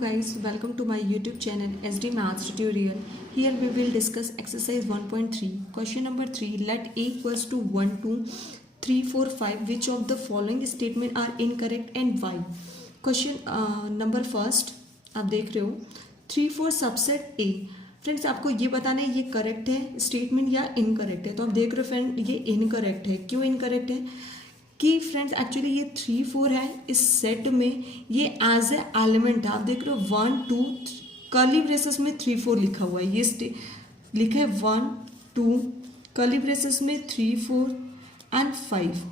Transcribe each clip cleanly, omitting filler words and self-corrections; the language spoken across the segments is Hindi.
guys, welcome to my YouTube channel SD Maths Tutorial. Here we will discuss exercise 1.3. Question number 3. Let a equals to 1, 2, 3, 4, 5. Which of the following statement are incorrect and why? Question number first, आप देख रहे हो 3, 4 सबसेट A. फ्रेंड्स आपको ये बताना है ये करेक्ट है स्टेटमेंट या इनकरेक्ट है. तो आप देख रहे हो फ्रेंड ये इनकरेक्ट है. क्यों इनकरेक्ट है कि फ्रेंड्स एक्चुअली ये 3, 4 है इस सेट में, ये एज ए एलिमेंट है. आप देख रहे हो 1, 2 कर्ली ब्रेसेस में 3, 4 लिखा हुआ है. ये लिखा है 1, 2 कर्ली ब्रेसेस में 3, 4 एंड 5.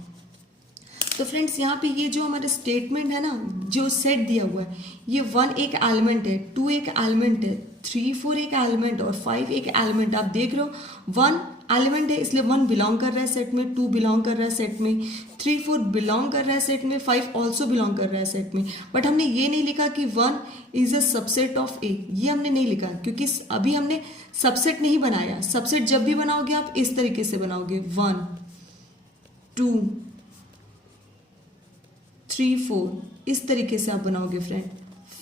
तो फ्रेंड्स यहाँ पे ये जो हमारा स्टेटमेंट है ना, जो सेट दिया हुआ है, ये 1 एक एलिमेंट है, 2 एक एलिमेंट है, 3, 4 एक एलिमेंट और 5 एक एलिमेंट. आप देख रहे हो 1 एलिमेंट है इसलिए 1 बिलोंग कर रहा है सेट में, 2 बिलोंग कर रहा है सेट में, 3, 4 बिलोंग कर रहा है सेट में, 5 ऑल्सो बिलोंग कर रहा है सेट में. बट हमने ये नहीं लिखा कि 1 इज अ सबसेट ऑफ ए. ये हमने नहीं लिखा क्योंकि अभी हमने सबसेट नहीं बनाया. सबसेट जब भी बनाओगे आप इस तरीके से बनाओगे 1, 2, 3, 4 इस तरीके से आप बनाओगे फ्रेंड.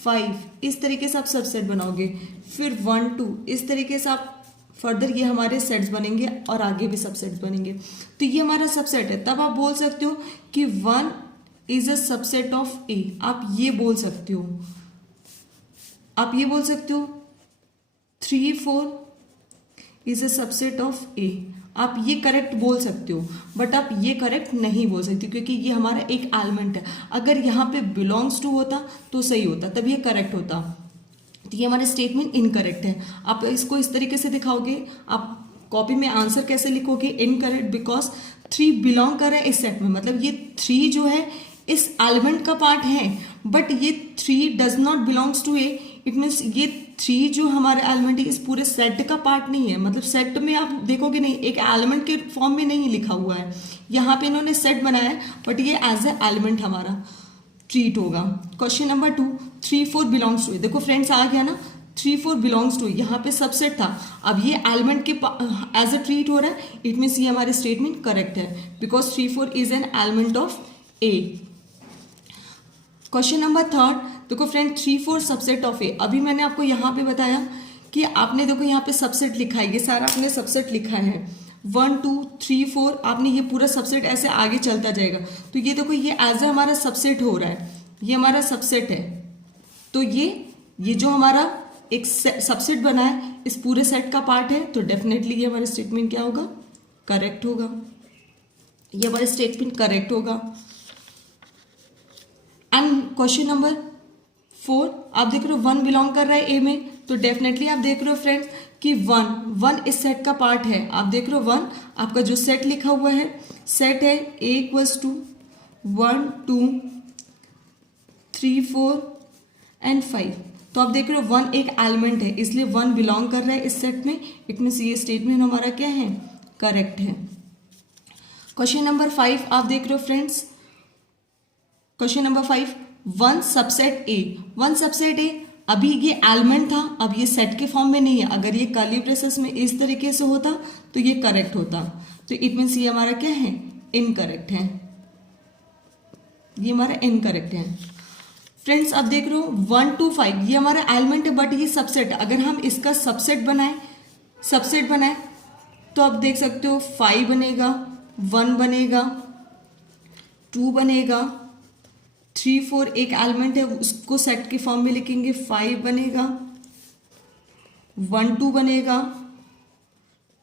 5 इस तरीके से आप सबसेट बनाओगे. फिर 1, 2 इस तरीके से आप फर्दर ये हमारे सेट्स बनेंगे और आगे भी सबसेट्स बनेंगे. तो ये हमारा सबसेट है. तब आप बोल सकते हो कि 1 इज अ सबसेट ऑफ ए. आप ये बोल सकते हो, आप ये बोल सकते हो 3, 4 इज अ सबसेट ऑफ ए. आप ये करेक्ट बोल सकते हो. बट आप ये करेक्ट नहीं बोल सकते क्योंकि ये हमारा एक एलिमेंट है. अगर यहाँ पे बिलोंग्स टू होता तो सही होता, तब ये करेक्ट होता. तो ये हमारा स्टेटमेंट इनकरेक्ट है. आप इसको इस तरीके से दिखाओगे. आप कॉपी में आंसर कैसे लिखोगे? इनकरेक्ट बिकॉज 3 बिलोंग कर रहा है इस सेट में. मतलब ये 3 जो है इस एलिमेंट का पार्ट है, बट ये 3 does not belongs to A. It means ये 3 जो हमारा एलिमेंट है इस पूरे सेट का पार्ट नहीं है. मतलब सेट में आप देखोगे नहीं, एक एलिमेंट के फॉर्म में नहीं लिखा हुआ है. यहाँ पे इन्होंने सेट बनाया है बट ये एज ए एलिमेंट हमारा ट्रीट होगा. Question number 2. 3, 4 belongs to. देखो फ्रेंड्स आ गया ना, 3, 4 बिलोंग्स टू. यहाँ पे सबसेट था, अब ये एलिमेंट के एज ए ट्रीट हो रहा है. इट मीन्स ये हमारे स्टेटमेंट करेक्ट है because 3, 4 is an element of A. Question number 3. देखो फ्रेंड 3, 4 सबसेट ऑफ ए. अभी मैंने आपको यहाँ पे बताया कि आपने देखो यहाँ पे सबसेट लिखा है, ये सारा आपने सबसेट लिखा है 1, 2, 3, 4. आपने ये पूरा सबसेट ऐसे आगे चलता जाएगा. तो ये देखो ये एज ए हमारा सबसेट हो रहा है, ये हमारा सबसेट है. तो ये जो हमारा एक सबसेट बना है इस पूरे सेट का पार्ट है. तो डेफिनेटली ये हमारा स्टेटमेंट क्या होगा? करेक्ट होगा. ये हमारा स्टेटमेंट करेक्ट होगा. And question number 4. आप देख रहे हो 1 बिलोंग कर रहा है ए में. तो डेफिनेटली आप देख रहे हो फ्रेंड्स कि 1 इस सेट का पार्ट है. आप देख रहे हो 1 आपका जो सेट लिखा हुआ है सेट है ए इक्वल्स टू 1, 2, 3, 4 एंड 5. तो आप देख रहे हो 1 एक एलिमेंट है इसलिए 1 बिलोंग कर रहा है इस सेट में. इट मीन्स ये स्टेटमेंट हमारा क्या है? करेक्ट है. क्वेश्चन नंबर 5 आप देख रहे हो friends. Question number 5. 1 subset A. 1 subset A. अभी ये एलिमेंट था, अब ये सेट के फॉर्म में नहीं है. अगर ये कर्ली ब्रेसेस में इस तरीके से होता तो ये करेक्ट होता. तो इट मीन्स ये हमारा क्या है? इनकरेक्ट है. ये हमारा इनकरेक्ट है. फ्रेंड्स अब देख रहे हो 1, 2, 5 ये हमारा एलिमेंट है बट ये सबसेट है. अगर हम इसका सबसेट बनाए तो आप देख सकते हो 5 बनेगा, 1 बनेगा, 2 बनेगा, 3, 4 एक एलिमेंट है उसको सेट के फॉर्म में लिखेंगे 5 बनेगा, 1, 2 बनेगा,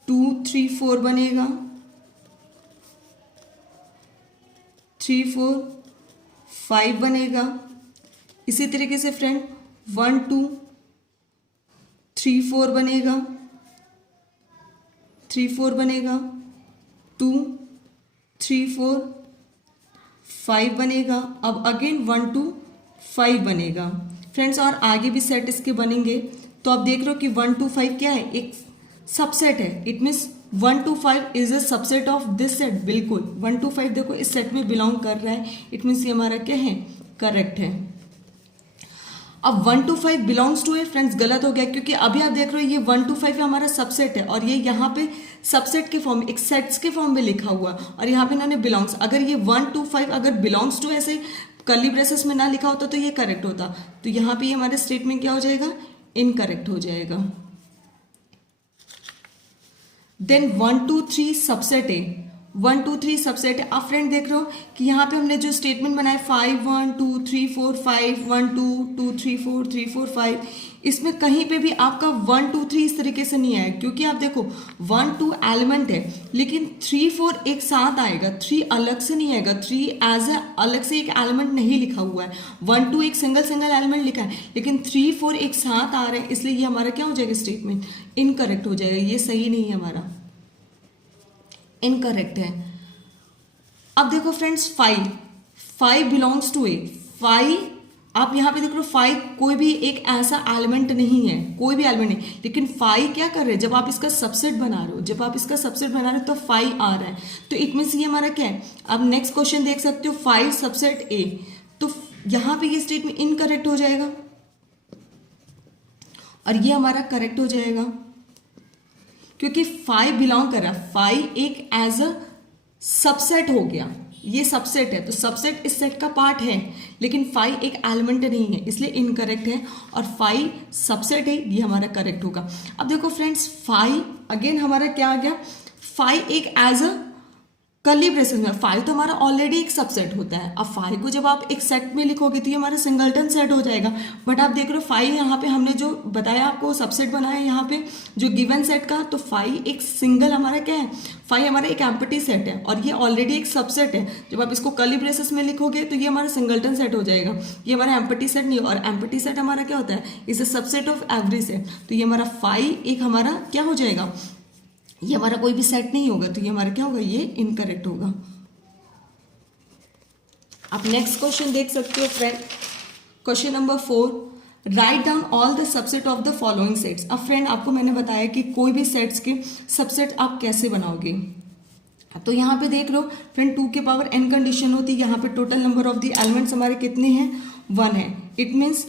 2, 3, 4 बनेगा, 3, 4, 5 बनेगा. इसी तरीके से फ्रेंड 1, 2, 3, 4 बनेगा, 3, 4 बनेगा, 2, 3, 4, 5 बनेगा. अब अगेन 1, 2, 5 बनेगा फ्रेंड्स. और आगे भी सेट इसके बनेंगे. तो आप देख रहे हो कि 1, 2, 5 क्या है? एक सबसेट है. It means 1, 2, 5 is a subset of this set. बिल्कुल 1, 2, 5 देखो इस सेट में बिलोंग कर रहा है. इट मीन्स ये हमारा क्या है? करेक्ट है. अब 1, 2, 5 बिलोंग्स टू ए. फ्रेंड्स गलत हो गया क्योंकि अभी आप देख रहे हो ये 1, 2, 5 हमारा सबसेट है और ये यहाँ पे सबसेट के फॉर्म में एक सेट्स के फॉर्म में लिखा हुआ और यहाँ पे इन्होंने बिलोंग्स. अगर ये 1, 2, 5 अगर बिलोंग्स टू ऐसे कर्ली ब्रेसेस में ना लिखा होता तो ये करेक्ट होता, तो यहाँ पे ये हमारा स्टेटमेंट क्या हो जाएगा, इनकरेक्ट हो जाएगा। देन 1 2 3 सबसेट ए, 1 2 3 सबसेट है। आप फ्रेंड देख रहे हो कि यहाँ पे हमने जो स्टेटमेंट बनाए 5 1 2 3 4 5 1 2 2 3 4 3 4 5, इसमें कहीं पे भी आपका 1 2 3 इस तरीके से नहीं आया, क्योंकि आप देखो 1 2 एलिमेंट है, लेकिन 3 4 एक साथ आएगा, 3 अलग से नहीं आएगा, 3 एज ए अलग से एक एलिमेंट नहीं लिखा हुआ है, 1 2 एक सिंगल एलिमेंट लिखा है, लेकिन 3 4 एक साथ आ रहे हैं, इसलिए ये हमारा क्या हो जाएगा, स्टेटमेंट इनकरेक्ट हो जाएगा, ये सही नहीं है, हमारा इनकरेक्ट है। अब देखो फ्रेंड्स 5 बिलोंग्स टू ए, 5 आप यहां पे देख लो 5 कोई भी एक ऐसा एलिमेंट नहीं है, कोई भी एलिमेंट नहीं, लेकिन 5 क्या कर रहे हैं, जब आप इसका सबसेट बना रहे हो, जब आप इसका सबसेट बना रहे हो तो 5 आ रहा है, तो इट मीन्स ये हमारा क्या है। अब नेक्स्ट क्वेश्चन देख सकते हो 5 सबसेट ए, तो यहां पे ये स्टेटमेंट इनकरेक्ट हो जाएगा और ये हमारा करेक्ट हो जाएगा, क्योंकि 5 बिलोंग कर रहा है, 5 एक एज अ सबसेट हो गया, ये सबसेट है, तो सबसेट इस सेट का पार्ट है, लेकिन 5 एक एलिमेंट नहीं है, इसलिए इनकरेक्ट है, और 5 सबसेट है, ये हमारा करेक्ट होगा। अब देखो फ्रेंड्स 5 अगेन हमारा क्या आ गया, 5 एक एज अ कर्ली ब्रेसेस में, 5 तो हमारा ऑलरेडी एक सबसेट होता है, अब 5 को जब आप एक सेट में लिखोगे तो ये हमारा सिंगलटन सेट हो जाएगा, बट आप देख रहे हो 5 यहाँ पे हमने जो बताया आपको सबसेट बनाया यहाँ पे जो गिवन सेट का, तो 5 एक सिंगल हमारा क्या है, 5 हमारा एक एम्प्टी सेट है और ये ऑलरेडी एक सबसेट है, जब आप इसको कर्ली ब्रेसेस में लिखोगे तो ये हमारा सिंगलटन सेट हो जाएगा, ये हमारा एम्प्टी सेट नहीं, और एम्प्टी सेट हमारा क्या होता है, is a subset of every set, तो ये हमारा 5 एक हमारा क्या हो जाएगा, ये हमारा कोई भी सेट नहीं होगा, तो ये हमारा क्या होगा, ये इनकरेक्ट होगा। आप नेक्स्ट क्वेश्चन देख सकते हो friend, question number 4, write down all the subset of the following sets. अब फ्रेंड आपको मैंने बताया कि कोई भी सेट्स के सबसेट आप कैसे बनाओगे, तो यहाँ पे देख लो फ्रेंड 2 के पावर n कंडीशन होती है, यहाँ पे total number of the elements हमारे कितने हैं, 1 है, इट मीन्स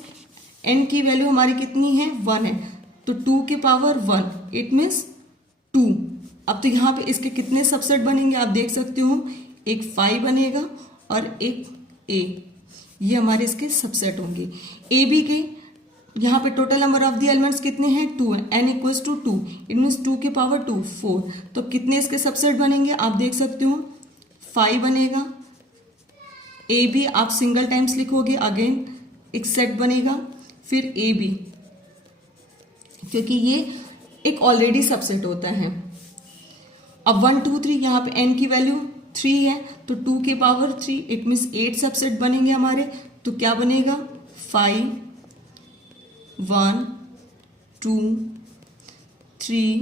n की वैल्यू हमारी कितनी है, 1 है, तो 2 के पावर 1 इट मीन्स 2। अब तो यहाँ पे इसके कितने सबसेट बनेंगे आप देख सकते हो, एक 5 बनेगा और एक a, ये हमारे इसके सबसेट होंगे। ए बी के यहाँ पे total number of the elements कितने हैं, 2 है, n equals to 2, it means 2 के पावर 2 4, तो कितने इसके सबसेट बनेंगे आप देख सकते हो, 5 बनेगा, ए बी आप सिंगल टाइम्स लिखोगे, अगेन एक सेट बनेगा, फिर ए बी, क्योंकि ये एक ऑलरेडी सबसेट होता है। अब 1 2 3 यहाँ पे n की वैल्यू 3 है, तो 2 के पावर 3 इट मीन्स 8 सबसेट बनेंगे हमारे, तो क्या बनेगा 5 1 2 3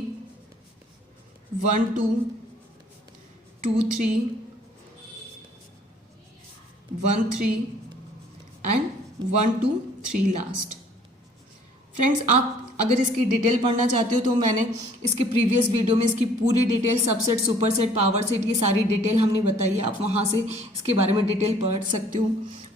1 2 2 3 1 3 एंड 1 2 3 लास्ट। फ्रेंड्स आप अगर इसकी डिटेल पढ़ना चाहते हो तो मैंने इसके प्रीवियस वीडियो में इसकी पूरी detail, subset, superset, power set, ये सारी डिटेल हमने बताई है, आप वहाँ से इसके बारे में डिटेल पढ़ सकते हो।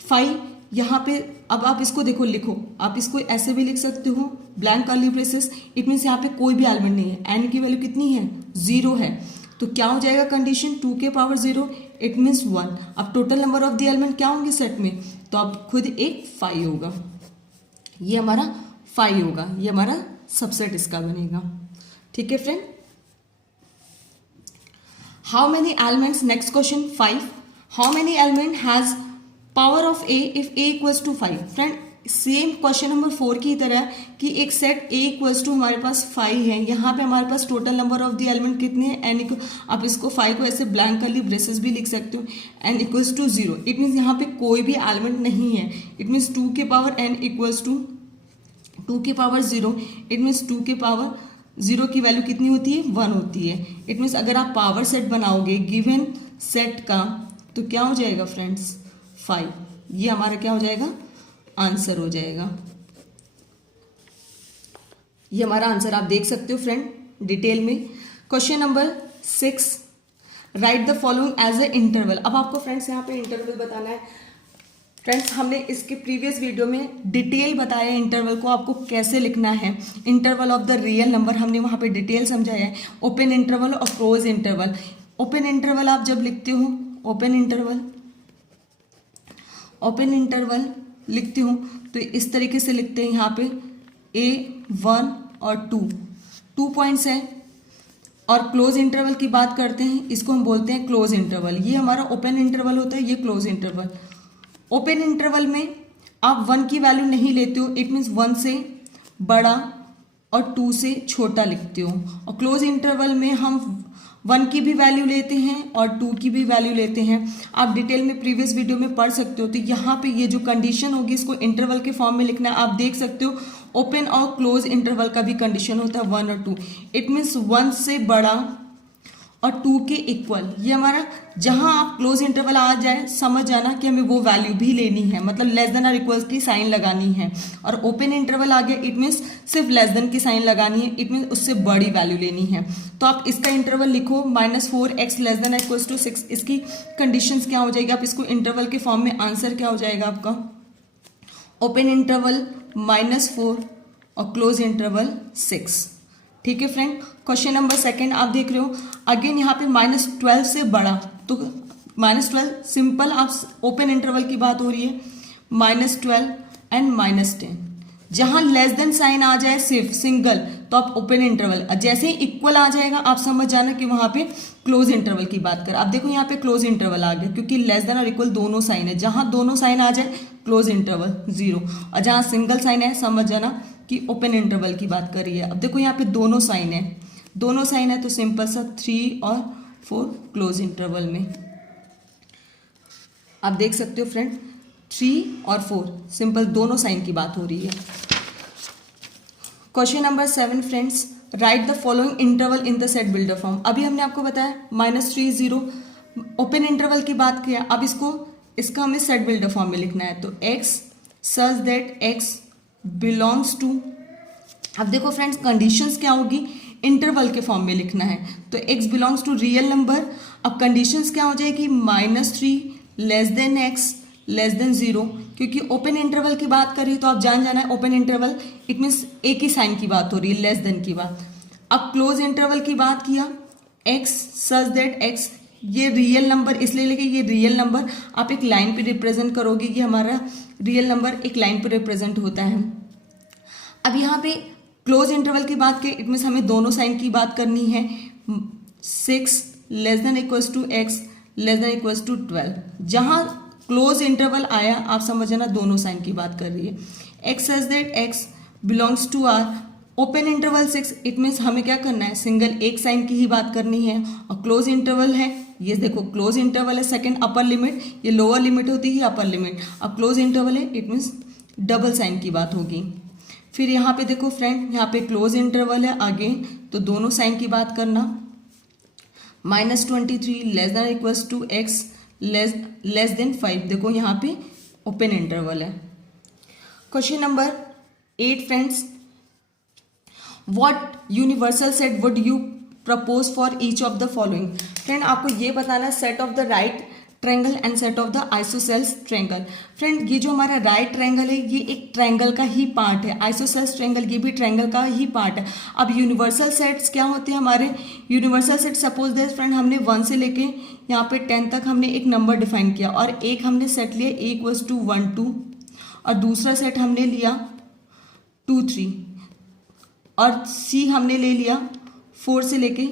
5 यहाँ पे अब आप इसको देखो, लिखो आप इसको ऐसे भी लिख सकते हो, blank curly braces, it means यहाँ पे कोई भी एलिमेंट नहीं है, n की वैल्यू कितनी है, 0 है, तो क्या हो जाएगा कंडीशन, 2 के पावर 0 इट मीन्स 1। अब total number of the element क्या होंगे सेट में, तो अब खुद एक 5 होगा, ये हमारा 5 होगा, ये हमारा सबसेट इसका बनेगा। ठीक है friend, how many elements, next question 5, how many element has power of A if A equals to 5। Friend same question number 4 की तरह कि एक सेट ए इक्वल्स टू हमारे पास 5 है, यहाँ पे हमारे पास total number of the element कितने हैं, एन इक्वल, आप इसको 5 को ऐसे ब्लैंक कर्ली ब्रेसेस भी लिख सकते हो, n equals to 0, it means यहाँ पे कोई भी एलिमेंट नहीं है, इट मीन्स 2 के पावर n इक्वल्स टू 2 के पावर 0, इट मीन्स 2 के पावर 0 की वैल्यू कितनी होती है, 1 होती है, इट मीन्स अगर आप पावर सेट बनाओगे गिवन सेट का तो क्या हो जाएगा फ्रेंड्स 5, ये हमारा क्या हो जाएगा, आंसर हो जाएगा, ये हमारा आंसर आप देख सकते हो फ्रेंड डिटेल में। Question number 6, write the following as a interval. अब आपको फ्रेंड्स यहाँ पे इंटरवल बताना है। फ्रेंड्स हमने इसके प्रीवियस वीडियो में डिटेल बताया इंटरवल को आपको कैसे लिखना है, interval of the real number हमने वहाँ पे डिटेल समझाया है, ओपन इंटरवल और क्लोज इंटरवल। ओपन इंटरवल आप जब लिखते हो, ओपन इंटरवल, ओपन इंटरवल लिखती हूँ तो इस तरीके से लिखते हैं, यहाँ पे A1 और 2 पॉइंट्स है। और क्लोज इंटरवल की बात करते हैं, इसको हम बोलते हैं क्लोज इंटरवल। ये हमारा ओपन इंटरवल होता है, ये क्लोज इंटरवल। ओपन इंटरवल में आप 1 की वैल्यू नहीं लेते हो, इट मीन्स 1 से बड़ा और 2 से छोटा लिखते हो। और क्लोज इंटरवल में हम 1 की भी वैल्यू लेते हैं और 2 की भी वैल्यू लेते हैं। आप डिटेल में प्रीवियस वीडियो में पढ़ सकते हो। तो यहाँ पे ये जो कंडीशन होगी इसको इंटरवल के फॉर्म में लिखना है। आप देख सकते हो ओपन और क्लोज इंटरवल का भी कंडीशन होता है 1 और 2। इट मीन्स 1 से बड़ा और 2 के इक्वल। ये हमारा जहां आप क्लोज इंटरवल आ जाए समझ जाना कि हमें वो वैल्यू भी लेनी है, मतलब लेस देन और इक्वल की साइन लगानी है। और ओपन इंटरवल आ गया, इट मीन्स सिर्फ लेस देन की साइन लगानी है, इट मीन्स उससे बड़ी वैल्यू लेनी है। तो आप इसका इंटरवल लिखो -4x less than equal to 6। इसकी कंडीशंस क्या हो जाएगी, आप इसको इंटरवल के फॉर्म में आंसर क्या हो जाएगा आपका, ओपन इंटरवल -4 और क्लोज इंटरवल 6। ठीक है फ्रेंड। क्वेश्चन नंबर 2 आप देख रहे हो, अगेन यहाँ पे -12 से बड़ा, तो -12 सिंपल, आप ओपन इंटरवल की बात हो रही है, -12 एंड -10। जहां लेस देन साइन आ जाए सिर्फ सिंगल तो आप ओपन इंटरवल, जैसे ही इक्वल आ जाएगा आप समझ जाना कि वहां पे क्लोज इंटरवल की बात कर। अब देखो यहाँ पे क्लोज इंटरवल आ गया क्योंकि लेस देन और इक्वल दोनों साइन है। जहां दोनों साइन आ जाए क्लोज इंटरवल 0, और जहां सिंगल साइन है समझ जाना कि ओपन इंटरवल की बात कर रही है। अब देखो यहाँ पे दोनों साइन है, दोनों साइन है तो सिंपल सा 3 और 4 क्लोज इंटरवल में आप देख सकते हो फ्रेंड, 3 और 4 सिंपल दोनों साइन की बात हो रही है। Question number 7 friends, right the following interval in the set builder form. अभी हमने आपको बताया -3 0 ओपन इंटरवल की बात किया। अब इसका हमें सेट बिल्डर फॉर्म में लिखना है, तो x such that x belongs to. अब देखो फ्रेंड्स कंडीशंस क्या होगी, इंटरवल के फॉर्म में लिखना है, तो x belongs to real number. अब कंडीशंस क्या हो जाएगी, -3 less than x less than 0, क्योंकि ओपन इंटरवल की बात करी तो आप जान जाना है ओपन इंटरवल इट मीन्स एक ही साइन की बात हो रही है, लेस देन की बात। अब क्लोज इंटरवल की बात किया, x सच दैट x, ये रियल नंबर इसलिए लेके ये रियल नंबर आप एक लाइन पे रिप्रेजेंट करोगे, ये हमारा रियल नंबर एक लाइन पे रिप्रेजेंट होता है। अब यहाँ पे क्लोज इंटरवल की बात करें, इट मीन्स हमें दोनों साइन की बात करनी है, 6 less than equals to x less than equals to 12। जहाँ क्लोज इंटरवल आया आप समझना दोनों साइन की बात कर रही है। x such that x belongs to r, open interval 6, it means हमें क्या करना है, सिंगल एक साइन की ही बात करनी है। और क्लोज इंटरवल है, ये देखो क्लोज इंटरवल है, सेकंड अपर लिमिट, ये लोअर लिमिट होती है अपर लिमिट। अब क्लोज इंटरवल है, इट मीन्स डबल साइन की बात होगी। फिर यहाँ पे देखो फ्रेंड, यहाँ पे क्लोज इंटरवल है अगेन, तो दोनों साइन की बात करना, -23 less than equals to x less than 5। देखो यहाँ पे ओपन इंटरवल है। Question number 8 friends, what universal set would you propose for each of the following. Friend आपको ये बताना है set of the right triangle and set of the isosceles triangle. Friend ये जो हमारा राइट ट्रायंगल है ये एक ट्रायंगल का ही पार्ट है, आइसोसेल्स ट्रायंगल ये भी ट्रायंगल का ही पार्ट है। अब यूनिवर्सल सेट्स क्या होते हैं हमारे, universal set suppose that friend हमने 1 से लेके यहाँ पे 10 तक हमने एक नंबर डिफाइन किया और एक हमने सेट लिया A=1 2 और दूसरा सेट हमने लिया 2 3 और C हमने ले लिया 4 से लेके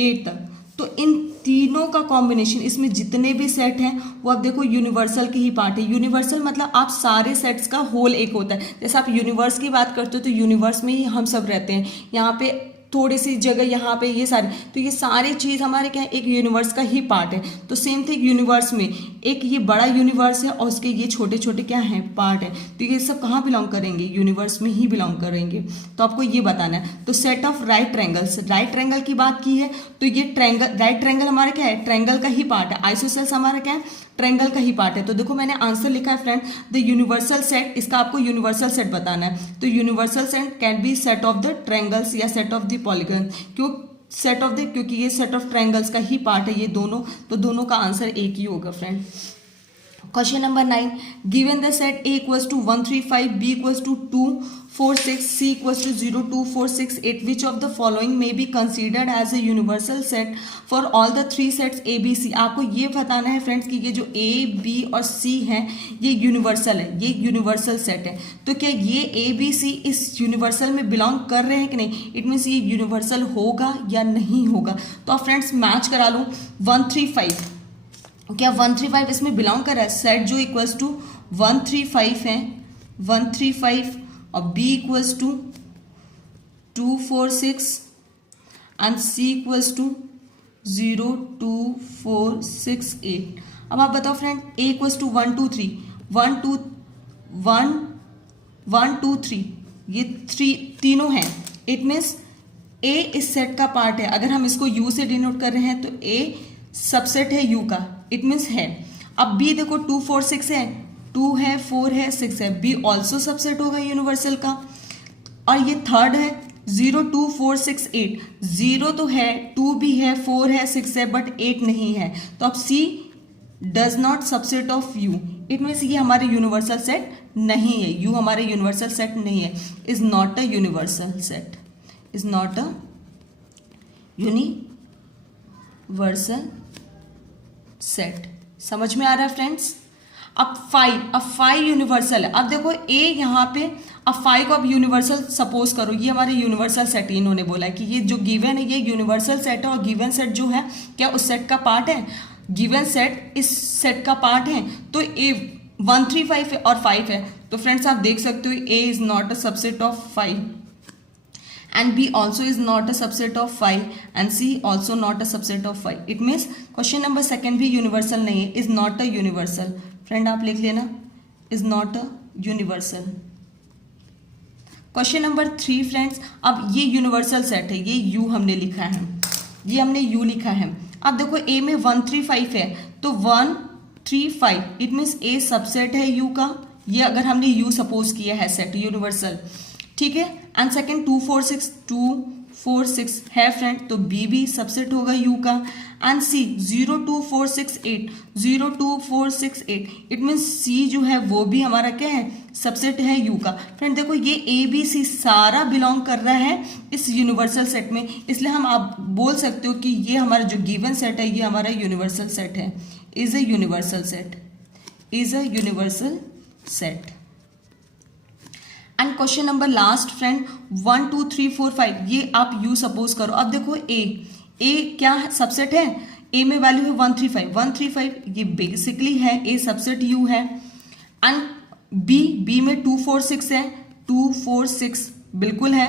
8 तक। तो इन तीनों का कॉम्बिनेशन, इसमें जितने भी सेट हैं वो आप देखो यूनिवर्सल के ही पार्ट है। यूनिवर्सल मतलब आप सारे सेट्स का होल एक होता है। जैसे आप यूनिवर्स की बात करते हो तो यूनिवर्स में ही हम सब रहते हैं, यहाँ पे थोड़ी सी जगह यहाँ पे ये सारे, तो ये सारी चीज़ हमारे क्या है, एक यूनिवर्स का ही पार्ट है। तो सेम थिंग यूनिवर्स में एक ये बड़ा यूनिवर्स है और उसके ये छोटे छोटे क्या हैं, पार्ट है। तो ये सब कहाँ बिलोंग करेंगे, यूनिवर्स में ही बिलोंग करेंगे। तो आपको ये बताना है। तो set of right triangles, right triangle की बात की है तो ये ट्रायंगल, राइट ट्रायंगल हमारा क्या है, ट्रायंगल का ही पार्ट है। आइसोसेल्स हमारा क्या है, ट्रायंगल का ही पार्ट है। तो देखो मैंने आंसर लिखा है फ्रेंड, द यूनिवर्सल सेट, इसका आपको यूनिवर्सल सेट बताना है। तो universal set can be set of the triangles या सेट ऑफ द पॉलीगन। क्यों सेट ऑफ द, क्योंकि ये सेट ऑफ ट्रायंगल्स का ही पार्ट है ये दोनों, तो दोनों का आंसर एक ही होगा friend. Question number 9. Given the set A equals to 1, 3, 5, B equals to 2, 4, 6, C equals to 0, 2, 4, 6, 8, which of the following may be considered as a universal set for all the three sets A, B, C? आपको ये बताना है फ्रेंड्स कि ये जो A, B और C हैं ये यूनिवर्सल है, ये यूनिवर्सल सेट है। तो क्या ये A, B, C इस यूनिवर्सल में बिलोंग कर रहे हैं कि नहीं? इट मीन्स ये यूनिवर्सल होगा या नहीं होगा। तो आप फ्रेंड्स मैच करा लो 1, 3, 5, क्या 1, 3, 5 इसमें बिलोंग कर रहा है? सेट जो इक्वल्स टू 1, 3, 5 है, 1, 3, 5 और B equals to 2, 4, 6 and C equals to 0, 2, 4, 6, 8। अब आप बताओ फ्रेंड A इक्वल्स टू 1, 2, 3, 1, 2, 3 ये तीनों हैं। इट मीन्स A इस सेट का पार्ट है। अगर हम इसको U से डिनोट कर रहे हैं तो A सबसेट है U का, इट मीन्स है। अब B देखो 2, 4, 6 है, 2 है, 4 है, 6 है, B ऑल्सो सबसेट होगा यूनिवर्सल का। और ये थर्ड है 0, 2, 4, 6, 8, 0 तो है, 2 भी है, 4 है, 6 है, बट 8 नहीं है। तो अब C does not subset of U, it means ये हमारे यूनिवर्सल सेट नहीं है, U हमारे यूनिवर्सल सेट नहीं है, is not a universal set, is not a universal set. समझ में आ रहा है फ्रेंड्स? अब 5 यूनिवर्सल है। अब देखो A यहाँ पे, अब 5 को अब यूनिवर्सल सपोज करो, ये हमारे यूनिवर्सल सेट, इन्होंने बोला है कि ये जो गिवन है ये यूनिवर्सल सेट है और गिवन सेट जो है क्या उस सेट का पार्ट है? गिवन सेट इस सेट का पार्ट है। तो A 1, 3, 5 है और 5 है। तो फ्रेंड्स आप देख सकते हो A is not a subset of 5 and B also is not a subset of 5 and C also not a subset of 5. It means question number second भी universal नहीं है, is not a universal. Friend आप लिख लेना is not a universal. Question number 3 friends, अब ये यूनिवर्सल सेट है, ये U हमने लिखा है, ये हमने U लिखा है। अब देखो A में 1, 3, 5 है, तो 1, 3, 5 इट मीन्स A सबसेट है U का, ये अगर हमने U सपोज किया है सेट यूनिवर्सल, ठीक है। एंड सेकेंड 2, 4, 6, 2, 4, 6 है फ्रेंड, तो B भी सबसेट होगा U का। And C 0, 2, 4, 6, 8, 0, 2, 4, 6, 8 it means C जो है वो भी हमारा क्या है? सबसेट है U का। फ्रेंड देखो ये A, B, C सारा बिलोंग कर रहा है इस यूनिवर्सल सेट में, इसलिए हम आप बोल सकते हो कि ये हमारा जो गिवन सेट है ये हमारा यूनिवर्सल सेट है, is a universal set, is a universal set. And question number last friend 1, 2, 3, 4, 5 ये आप U सपोज करो। अब देखो A क्या सबसेट है? A में वैल्यू है 1, 3, 5, 1, 3, 5 ये बेसिकली है A सबसेट U है। एंड B में 2, 4, 6 है, 2, 4, 6 बिल्कुल है,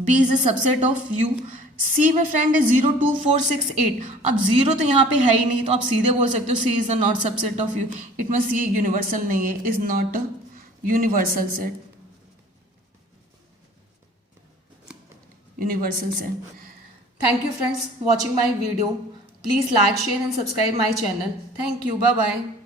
B is a subset of U। C में फ्रेंड है 0, 2, 4, 6, 8, अब 0 तो यहाँ पे है ही नहीं, तो आप सीधे बोल सकते हो C is a not subset of U, it means C universal नहीं है, is not a universal set, universal set. Thank you friends watching my video. Please like, share and subscribe my channel. Thank you. Bye bye.